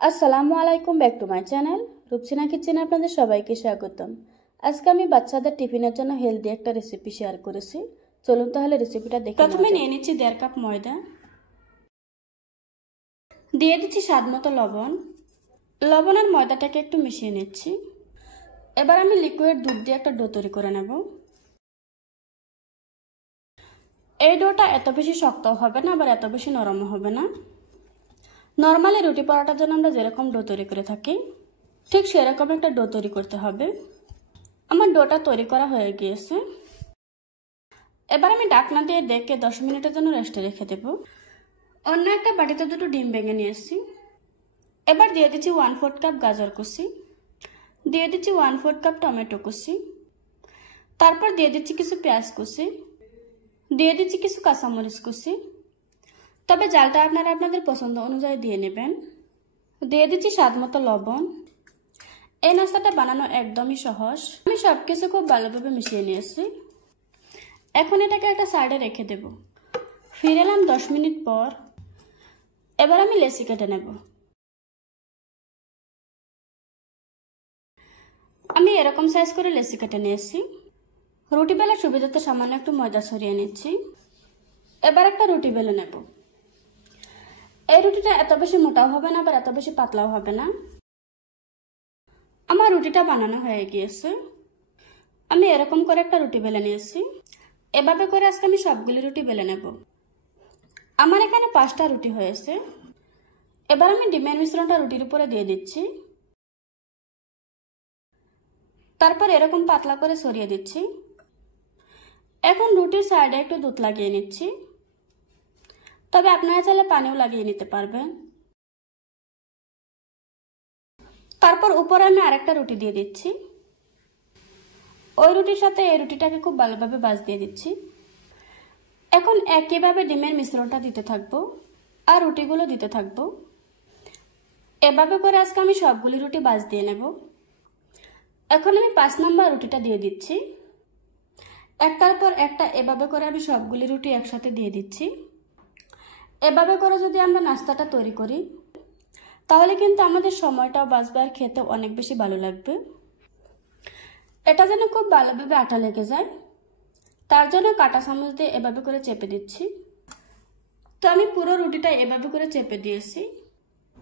আসসালামু আলাইকুম, back to my channel Rupsina কিচেনে আপনাদের সবাইকে স্বাগতম। আজকে আমি বাচ্চাদের টিফিনের জন্য হেলদি একটা রেসিপি শেয়ার করেছি। চলুন তাহলে রেসিপিটা দেখে নেওয়া যাক। প্রথমে নিয়ে নিচ্ছি 1.5 কাপ ময়দা, দিয়ে দিচ্ছি স্বাদমতো লবণ। লবণ আর ময়দাটাকে একটু মিশিয়ে নিচ্ছি। এবার আমি লিকুইড দুধ দিয়ে একটা ডো তৈরি করে নেব। এই ডোটা এত বেশি শক্তও হবে না, আবার এত বেশি নরমও হবে না। নর্মালি রুটি পরোটার জন্য আমরা যেরকম ডো তৈরি করে থাকি ঠিক সেরকম একটা ডো তৈরি করতে হবে। আমার ডোটা তৈরি করা হয়ে গিয়েছে। এবার আমি ঢাকনা দিয়ে ডেকে 10 মিনিটের জন্য রেস্টে রেখে দেব। অন্য একটা বাটিতে দুটো ডিম ভেঙে নিয়েছি। এবার দিয়ে দিচ্ছি 1/4 কাপ গাজর কুচি, দিয়ে দিচ্ছি 1/4 কাপ টমেটো কুচি, তারপর দিয়ে দিচ্ছি কিছু পেঁয়াজ কুচি, দিয়ে দিচ্ছি কিছু কাঁচামরিচ কুচি, তবে জালটা আপনারা আপনাদের পছন্দ অনুযায়ী দিয়ে নেবেন। দিয়ে দিচ্ছি স্বাদমতো লবণ। এই নাস্তাটা বানানো একদমই সহজ। আমি সবকিছু খুব ভালোভাবে মিশিয়ে নিয়েছি। এখন এটাকে একটা সাইডে রেখে দেব। ফিরে এলাম 10 মিনিট পর। এবার আমি লেচি কেটে নেব। আমি এরকম সাইজ করে লেচি কেটে নিয়েছি। রুটি বেলার সুবিধাতে সামান্য একটু ময়দা ছড়িয়ে নিচ্ছি। এবার একটা রুটি বেলে নেব। এই রুটিটা এত বেশি মোটাও হবে না, আবার এত বেশি পাতলাও হবে না। আমার রুটিটা বানানো হয়ে গিয়েছে। আমি এরকম করে একটা রুটি বেলে নিয়েছি। এভাবে করে আজকে আমি সবগুলি রুটি বেলে নেব। আমার এখানে 5টা রুটি হয়েছে। এবার আমি ডিমের মিশ্রণটা রুটির উপরে দিয়ে দিচ্ছি। তারপর এরকম পাতলা করে ছড়িয়ে দিচ্ছি। এখন রুটির সাইডে একটু দুধ লাগিয়ে নিচ্ছি, তবে আপনারা চাইলে পানিও লাগিয়ে নিতে পারবেন। তারপর উপরে আমি আরেকটা রুটি দিয়ে দিচ্ছি। ওই রুটির সাথে এই রুটিটাকে খুব ভালোভাবে ভাঁজ দিয়ে দিচ্ছি। এখন একইভাবে ডিমের মিশ্রণটা দিতে থাকবো আর রুটিগুলো দিতে থাকবো। এভাবে করে আজকে আমি সবগুলি রুটি ভাঁজ দিয়ে নেব। এখন আমি 5 নম্বর রুটিটা দিয়ে দিচ্ছি। একটার পর একটা এভাবে করে আমি সবগুলি রুটি একসাথে দিয়ে দিচ্ছি। এভাবে করে যদি আমরা নাস্তাটা তৈরি করি তাহলে কিন্তু আমাদের সময়টাও বাঁচবে আর খেতে অনেক বেশি ভালো লাগবে। এটা যেন খুব ভালোভাবে আঠা লেগে যায় তার জন্য কাঁটা চামচ দিয়ে এভাবে করে চেপে দিচ্ছি। তো আমি পুরো রুটিটা এভাবে করে চেপে দিয়েছি।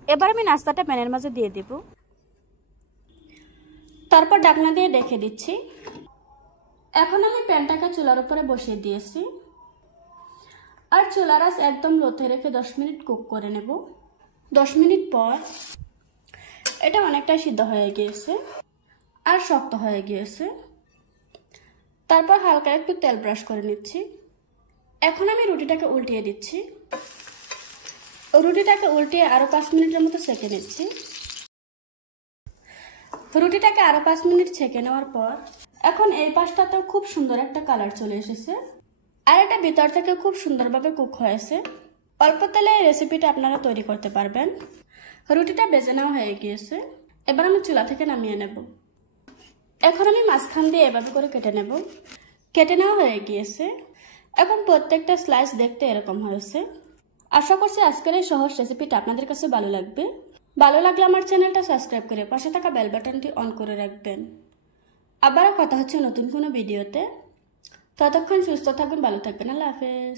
এবার আমি নাস্তাটা প্যানের মাঝে দিয়ে দেব। তারপর ঢাকনা দিয়ে ঢেকে দিচ্ছি। এখন আমি প্যানটাকে চুলার উপরে বসিয়ে দিয়েছি আর চুলার আঁচ একদম লোতে রেখে 10 মিনিট কুক করে নেব। 10 মিনিট পর এটা অনেকটাই সিদ্ধ হয়ে গিয়েছে আর শক্ত হয়ে গিয়েছে। তারপর হালকা একটু তেল ব্রাশ করে নিচ্ছি। এখন আমি রুটিটাকে উল্টিয়ে দিচ্ছি। রুটিটাকে উল্টিয়ে আরো 5 মিনিটের মতো সেঁকে নিচ্ছি। রুটিটাকে আরো 5 মিনিট সেঁকে নেওয়ার পর এখন এই পাশটাতেও খুব সুন্দর একটা কালার চলে এসেছে আর এটা ভিতর থেকে খুব সুন্দরভাবে কুক হয়েছে। অল্প তেলে এই রেসিপিটা আপনারা তৈরি করতে পারবেন। রুটিটা ভেজে নেওয়া হয়ে গিয়েছে। এবার আমি চুলা থেকে নামিয়ে নেব। এখন আমি মাঝখান দিয়ে এভাবে করে কেটে নেব। কেটে নেওয়া হয়ে গিয়েছে। এখন প্রত্যেকটা স্লাইস দেখতে এরকম হয়েছে। আশা করছি আজকের এই সহজ রেসিপিটা আপনাদের কাছে ভালো লাগবে। ভালো লাগলে আমার চ্যানেলটা সাবস্ক্রাইব করে পাশে থাকা বেল বাটনটি অন করে রাখবেন। আবারও কথা হচ্ছে নতুন কোনো ভিডিওতে। ততক্ষণ সুস্থ থাকবেন, ভালো থাকবেন। আল্লাহ হাফেজ।